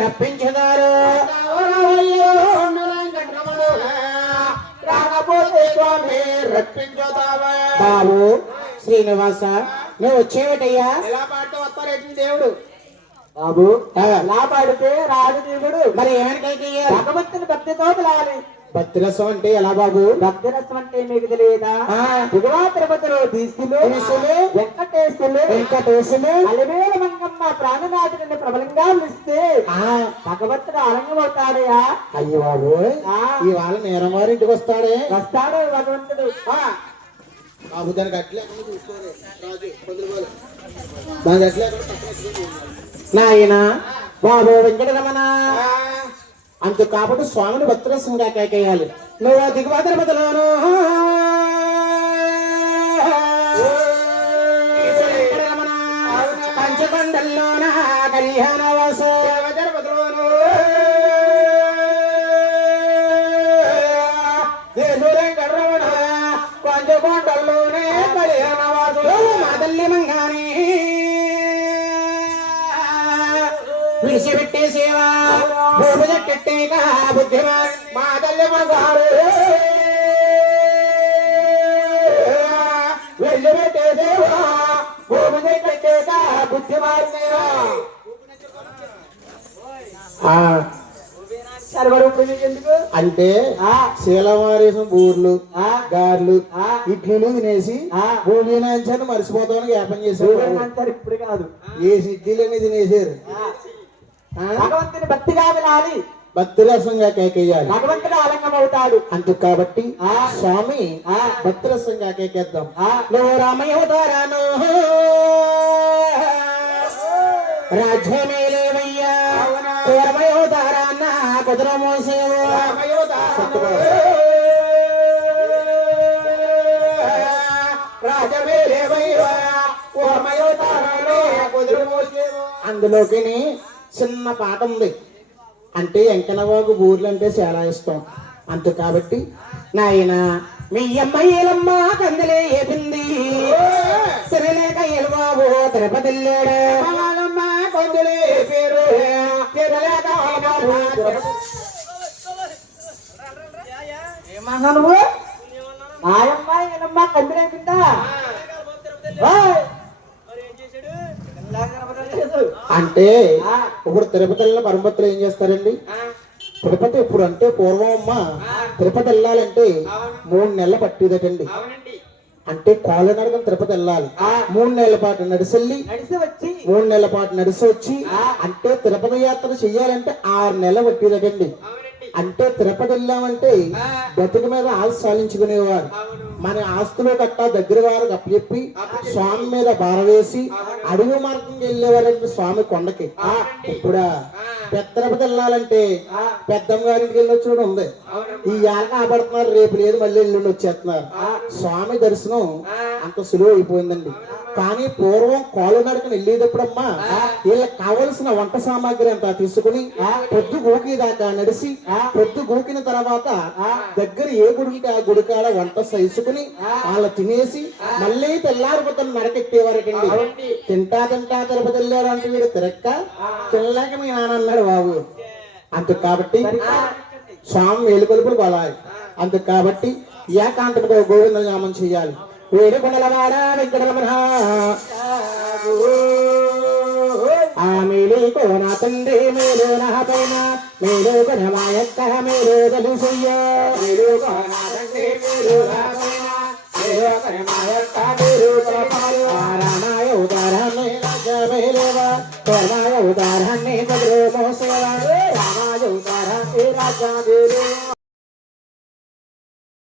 రప్పించుతారు బాబు శ్రీనివాస నువ్వు వచ్చేవిటయ్యా? ఎలా పాట వస్తారేంటి దేవుడు. బాబు ఎలా పాడితే రాజు దేవుడు. మరి ఏమని భగవంతుని భక్తితో పిలాలి భక్తిరసం అంటే ఎలా బాబు? భక్తి రసం అంటే మీకు తెలియదా? దిగువా తిరుపతిలో దీస్తులు, వెంకటేశులు వెంకటేశులు అలివేల మంగమ్మ ప్రాణనాథుడిని ప్రబలంగా పిలిస్తే ఆ, భగవంతుడు ఆనందమవుతాడయా అయ్య బాబు. ఇవాళ నేరమారి ఇంటికి వస్తాడే? వస్తాడు భగవంతుడు. బాబు దానికి అట్లే చూసుకోరే? రాజు దానికి అట్లే నాయన బాబు వెంకటరమణ. అంత కాబట్టి స్వామిని భక్తులసంగా కేకేయాలి. నువ్వు ఆ దిగుబాదర బదులోను పంచకొండల్లోన కళ్యాణ వాసు పంచకొండల్లోనే విడిచిపెట్టే సేవ భూమి కట్టేగా బుద్ధిమా మా తల్లి మగారు వెళ్ళిపెట్టే సేవ భూమి సర్వరు ఎందుకు? అంటే ఆ, శీలమారేసిన బూర్లు ఆ, గార్లు ఆ. ఇడ్లీలు తినేసి ఆ. భూమి మర్చిపోతామని జ్ఞాపం చేశారు. ఇప్పుడు కాదు. ఏ ఇడ్లీలన్నీ తినేసారు? భగవంతుని భక్తిగా వినాలి. భక్తిరసంగా కేకేయాలి. భగవంతుడు ఆలంగమవుతాడు అందుకు కాబట్టి ఆ. స్వామి ఆ. భక్తిరసంగా కేకేద్దాం. ఆ, నువ్వు రామయ్య అవతారాను రాజ్యమేలేవయ్యా రామయ్య అవతారాన్న కుదుర మోసేవు. అందులోకి చిన్న పాట ఉంది. అంటే ఎంకనవాగు ఊర్లు అంటే చాలా ఇష్టం. అంత కాబట్టి నాయన మీ అమ్మాయిలమ్మ కందిలే ఏపింది. సిరలేక ఎలుబాబు తిరుపతి. వెళ్ళాడు కందులే పేరు తిరలేక ఏమన్నా నువ్వు అంటే ఇప్పుడు తిరుపతి వెళ్ళిన పరమభక్తులు ఏం చేస్తారండి? తిరుపతి ఇప్పుడు అంటే పూర్వం అమ్మ తిరుపతి వెళ్ళాలంటే మూడు నెలలు పట్టేదటండి. అంటే కాళ్ళ నడకం తిరుపతి వెళ్ళాలి. మూడు నెలల పాటు వచ్చి. మూడు నెలల పాటు నడిచి వచ్చి అంటే తిరుపతి యాత్ర చెయ్యాలంటే ఆరు నెలలు పట్టేదటండి. అంటే తిరుపతి వెళ్ళామంటే బతుకు మీద ఆశ సాధించుకునేవారు. మన ఆస్తులు కట్టా దగ్గర వారికి అప్పచెప్పి స్వామి మీద బారవేసి అడుగు మార్గంకి వెళ్ళేవారంటే స్వామి కొండకి. ఇప్పుడా పెద్ద తిరుపతి వెళ్ళాలంటే పెద్దమ్మ గారింటికి వెళ్ళొచ్చు కూడా ఉంది. ఈ ఏళ్ళ ఆపడుతున్నారు రేపు లేదు మళ్ళీ ఎల్లుండి వచ్చేస్తున్నారు. స్వామి దర్శనం అంత సులువు అయిపోయిందండి. కానీ పూర్వం కోళ్ళ నడకని వెళ్ళేటప్పుడమ్మా వీళ్ళకి కావలసిన వంట సామాగ్రి అంతా తీసుకుని పొద్దు గోకి దాకా నడిచి పొద్దు గోకిన తర్వాత దగ్గర ఏ గుడి ఉంటే ఆ గుడికాడ వంట సైసుకుని వాళ్ళ తినేసి మళ్ళీ తెల్లారిపోతాను నడకెట్టేవారటండి తింటా తింటా తిరుపతి వెళ్ళాడు అంటే వీడు తిరక్క. తినలేక మీ నాన్న అన్నాడు బాబు. అందుకు కాబట్టి స్వామి మేలుకొలుపులు కొలాలి. అందుకు కాబట్టి ఏకాంతకు గోవింద నామం చేయాలి. వేడుకొండలవాడ వెంకటరమణ ఆ మేలు తండ్రి మేలు నహ పైన మేలు కొన మా యొక్క మేలు తెలుసయ్య తండ్రి మేలు నా పైన మేలు కొన రామాయ ఉదారాన్ని రామాయ ఉదారాన్ని రాజా మేలేవా